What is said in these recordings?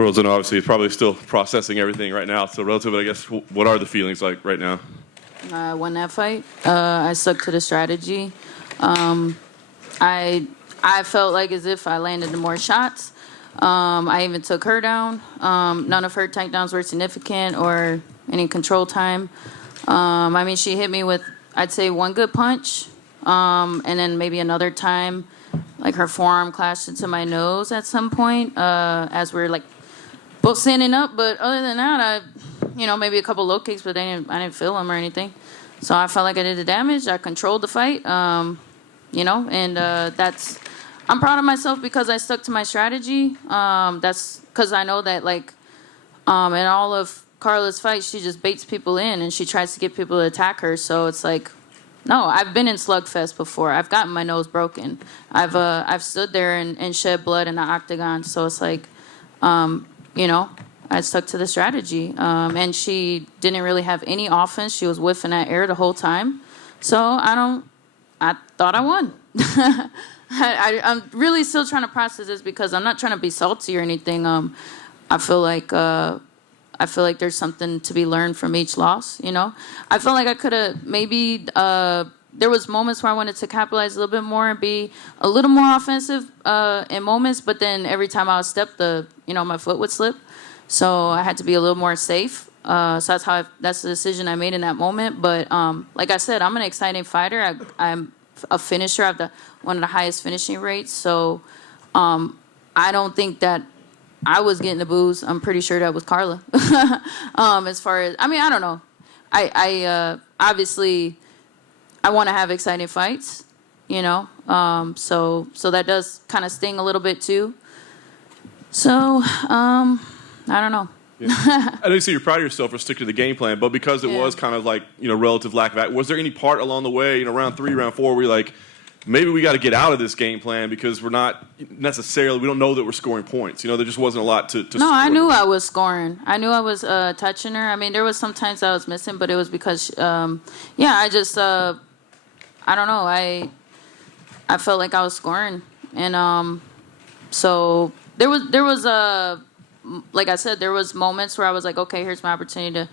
Rose, and obviously it's probably still processing everything right now. So relative, I guess, what are the feelings like right now? I won that fight. I stuck to the strategy. I felt like as if I landed more shots. I even took her down. None of her takedowns were significant or any control time. I mean, she hit me with, I'd say, one good punch, and then maybe another time, like her forearm clashed into my nose at some point as we were like both standing up. But other than that, maybe a couple low kicks, but I didn't feel them or anything. So I felt like I did the damage. I controlled the fight, and that's. I'm proud of myself because I stuck to my strategy. That's because I know that, like, in all of Carla's fights, she just baits people in and she tries to get people to attack her. So it's like, no, I've been in slugfest before. I've gotten my nose broken. I've stood there and shed blood in the octagon. So it's like, I stuck to the strategy. And she didn't really have any offense. She was whiffing at air the whole time. So I thought I won. I'm really still trying to process this because I'm not trying to be salty or anything. I feel like there's something to be learned from each loss. I feel like I could have maybe. There was moments where I wanted to capitalize a little bit more and be a little more offensive in moments, but then every time I would step, my foot would slip. So I had to be a little more safe. So that's the decision I made in that moment. But like I said, I'm an exciting fighter. I'm a finisher. I have one of the highest finishing rates. So I don't think that I was getting the boos. I'm pretty sure that was Carla. As far as, I don't know. I obviously I want to have exciting fights, so that does kind of sting a little bit too. So I don't know. Yeah. I know you say you're proud of yourself for sticking to the game plan, but because it was kind of like, relative lack of act, was there any part along the way, round 3, round 4, where you're like, maybe we got to get out of this game plan because we're not necessarily, we don't know that we're scoring points. There just wasn't a lot to No, score. I knew I was scoring. I knew I was touching her. I mean, there was some times I was missing, but it was because, I just, I don't know. I felt like I was scoring. And so there was like I said, there was moments where I was like, okay, here's my opportunity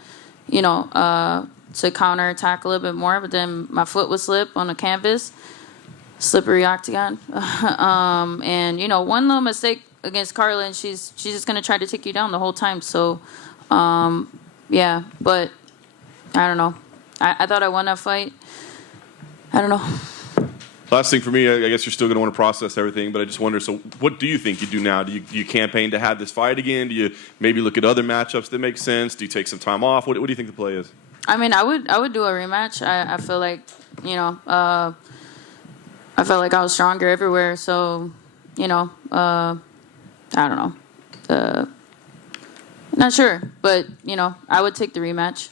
to counter attack a little bit more, but then my foot would slip on the canvas, slippery octagon, and one little mistake against Carla, and she's just gonna try to take you down the whole time. So, but I don't know. I thought I won that fight. I don't know. Last thing for me, I guess you're still going to want to process everything, but I just wonder, so what do you think you do now? Do you campaign to have this fight again? Do you maybe look at other matchups that make sense? Do you take some time off? What do you think the play is? I would do a rematch. I feel like, I felt like I was stronger everywhere. So, I don't know. Not sure, but, I would take the rematch.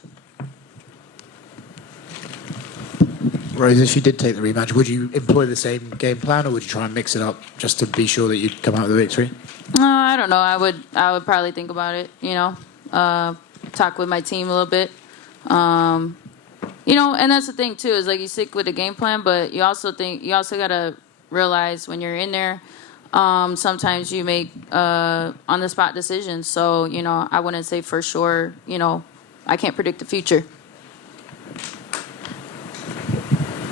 Rose, if you did take the rematch, would you employ the same game plan, or would you try and mix it up just to be sure that you'd come out with a victory? I don't know. I would probably think about it. Talk with my team a little bit. And that's the thing too, is like you stick with the game plan, but you also gotta realize when you're in there, sometimes you make on the spot decisions. So I wouldn't say for sure. I can't predict the future.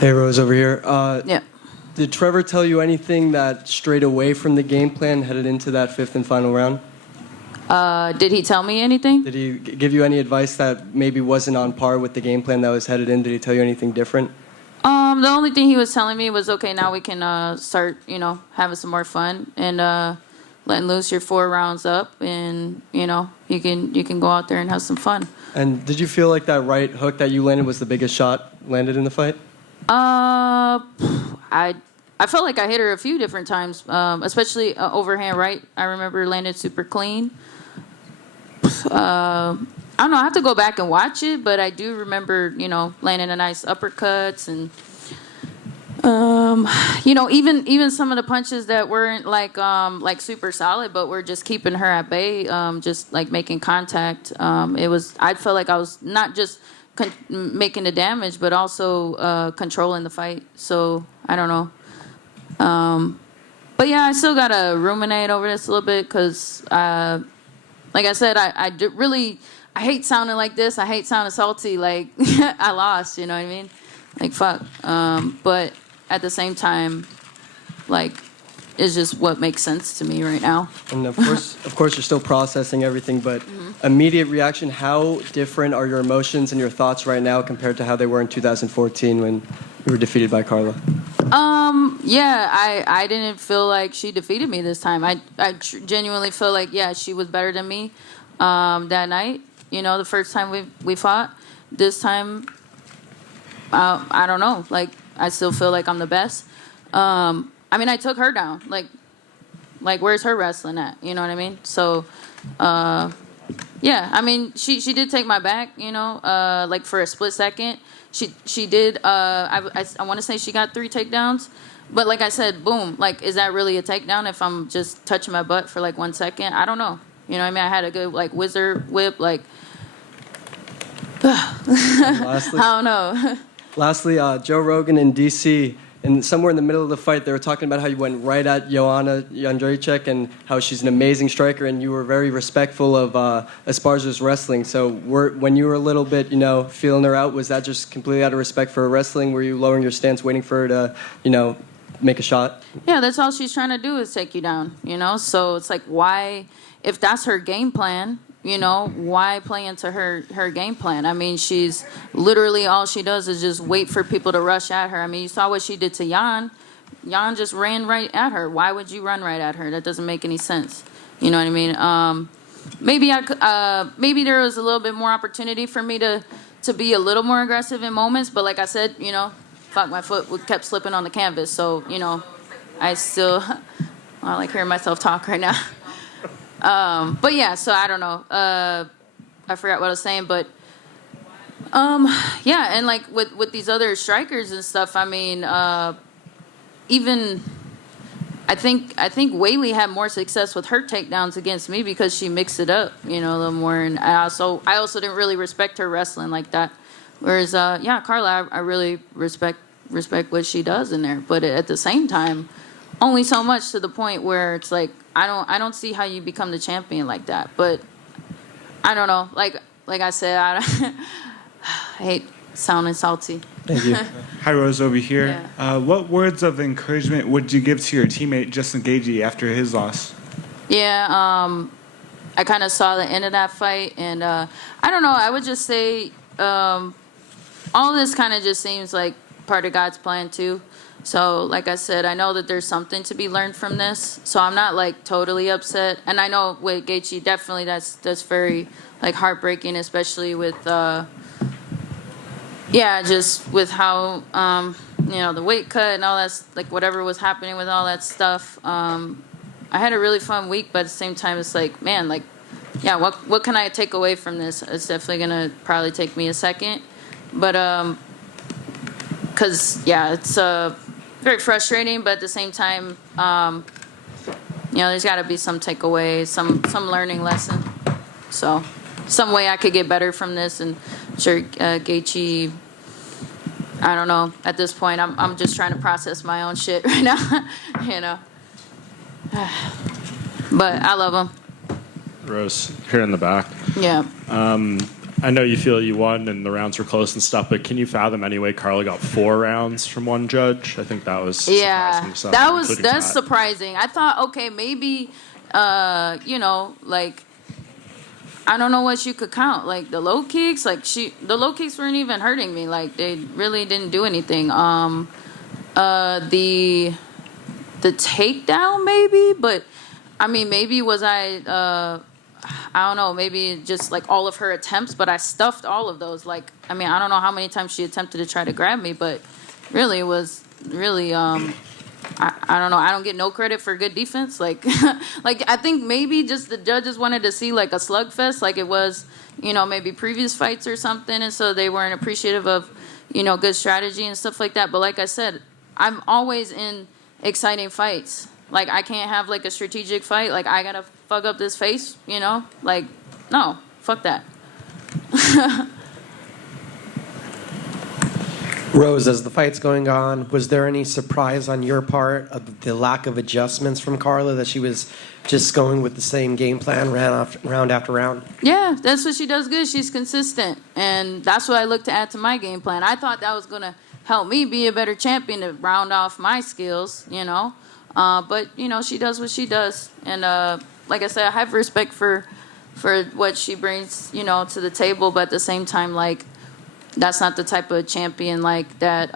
Hey, Rose, over here. Yeah. Did Trevor tell you anything that strayed away from the game plan headed into that 5th and final round? Did he tell me anything? Did he give you any advice that maybe wasn't on par with the game plan that was headed in? Did he tell you anything different? The only thing he was telling me was, okay, now we can start, having some more fun and letting loose your 4 rounds up, and you can go out there and have some fun. And did you feel like that right hook that you landed was the biggest shot landed in the fight? I felt like I hit her a few different times, especially overhand right. I remember landed super clean. I don't know. I have to go back and watch it, but I do remember, landing a nice uppercuts and, even some of the punches that weren't like super solid, but were just keeping her at bay, just like making contact. I felt like I was not just making the damage, but also controlling the fight. So I don't know. But yeah, I still gotta ruminate over this a little bit because like I said, really, I hate sounding like this. I hate sounding salty. Like, I lost, you know what I mean? Like, fuck. But at the same time, like, it's just what makes sense to me right now. And of course, you're still processing everything, but immediate reaction, how different are your emotions and your thoughts right now compared to how they were in 2014 when you were defeated by Carla? Yeah, I didn't feel like she defeated me this time. I genuinely feel like, yeah, she was better than me that night. You know, the first time we fought. This time, I don't know. Like, I still feel like I'm the best. I mean, I took her down. Like where's her wrestling at? You know what I mean? So, yeah. I mean, she did take my back. You know, like for a split second, she did. I want to say she got 3 takedowns, but like I said, boom. Like, is that really a takedown if I'm just touching my butt for like 1 second? I don't know. You know what I mean? I had a good like wizard whip. Like, Lastly, I don't know. Lastly, Joe Rogan in D.C., and somewhere in the middle of the fight, they were talking about how you went right at Joanna Jędrzejczyk and how she's an amazing striker, and you were very respectful of Esparza's wrestling. So when you were a little bit, you know, feeling her out, was that just completely out of respect for her wrestling? Were you lowering your stance, waiting for her to, you know, make a shot? Yeah, that's all she's trying to do is take you down, you know? So it's like, why, if that's her game plan, you know, why play into her game plan? I mean, she's literally all she does is just wait for people to rush at her. I mean, you saw what she did to Jan. Jan just ran right at her. Why would you run right at her? That doesn't make any sense. You know what I mean? Maybe there was a little bit more opportunity for me to be a little more aggressive in moments. But like I said, you know, fuck, my foot kept slipping on the canvas. So, you know, I still, I like hearing myself talk right now. But yeah, so I don't know. I forgot what I was saying, but yeah, and like with these other strikers and stuff, I mean, even I think Whaley had more success with her takedowns against me because she mixed it up, you know, a little more, and I also didn't really respect her wrestling like that. Whereas yeah, Carla, I really respect what she does in there, but at the same time, only so much to the point where it's like I don't see how you become the champion like that. But I don't know. Like I said, I hate sounding salty. Thank you. Hi, Rose, over here. Yeah. What words of encouragement would you give to your teammate Justin Gaethje after his loss? Yeah, I kind of saw the end of that fight, and I don't know. I would just say all this kind of just seems like part of God's plan too. So, like I said, I know that there's something to be learned from this. So I'm not like totally upset. And I know with Gaethje, definitely that's very like heartbreaking, especially with yeah, just with how you know, the weight cut and all that, like whatever was happening with all that stuff. I had a really fun week, but at the same time, it's like, man, like, yeah, what can I take away from this? It's definitely gonna probably take me a second, but because yeah, it's very frustrating, but at the same time, you know, there's got to be some takeaway, some learning lesson. So, some way I could get better from this, and sure, Gaethje, I don't know. At this point, I'm just trying to process my own shit right now, you know. But I love him. Rose, here in the back. Yeah. I know you feel you won and the rounds were close and stuff, but can you fathom anyway Carla got 4 rounds from one judge? I think that was surprising to some, that's Pat. surprising. I thought, okay, maybe you know, like, I don't know what you could count. Like the low kicks, like the low kicks weren't even hurting me. Like they really didn't do anything. The takedown maybe, but I mean, maybe was I don't know, maybe just like all of her attempts, but I stuffed all of those. Like, I mean, I don't know how many times she attempted to try to grab me, but really it was really, I don't know. I don't get no credit for good defense. Like, like I think maybe just the judges wanted to see like a slugfest, like it was, you know, maybe previous fights or something. And so they weren't appreciative of, you know, good strategy and stuff like that. But like I said, I'm always in exciting fights. Like, I can't have, like, a strategic fight. Like, I gotta fuck up this face, you know? Like, no, fuck that. Rose, as the fight's going on, was there any surprise on your part of the lack of adjustments from Carla, that she was just going with the same game plan round after round? Yeah, that's what she does good. She's consistent, and that's what I look to add to my game plan. I thought that was going to help me be a better champion to round off my skills, But, she does what she does. And like I said, I have respect for what she brings, to the table, but at the same time, like, that's not the type of champion like that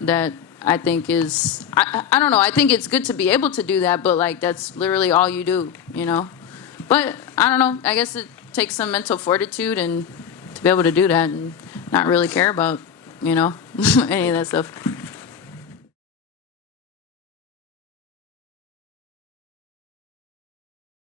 that I think is I don't know. I think it's good to be able to do that, but like that's literally all you do, But I don't know. I guess it takes some mental fortitude and to be able to do that and not really care about, any of that stuff.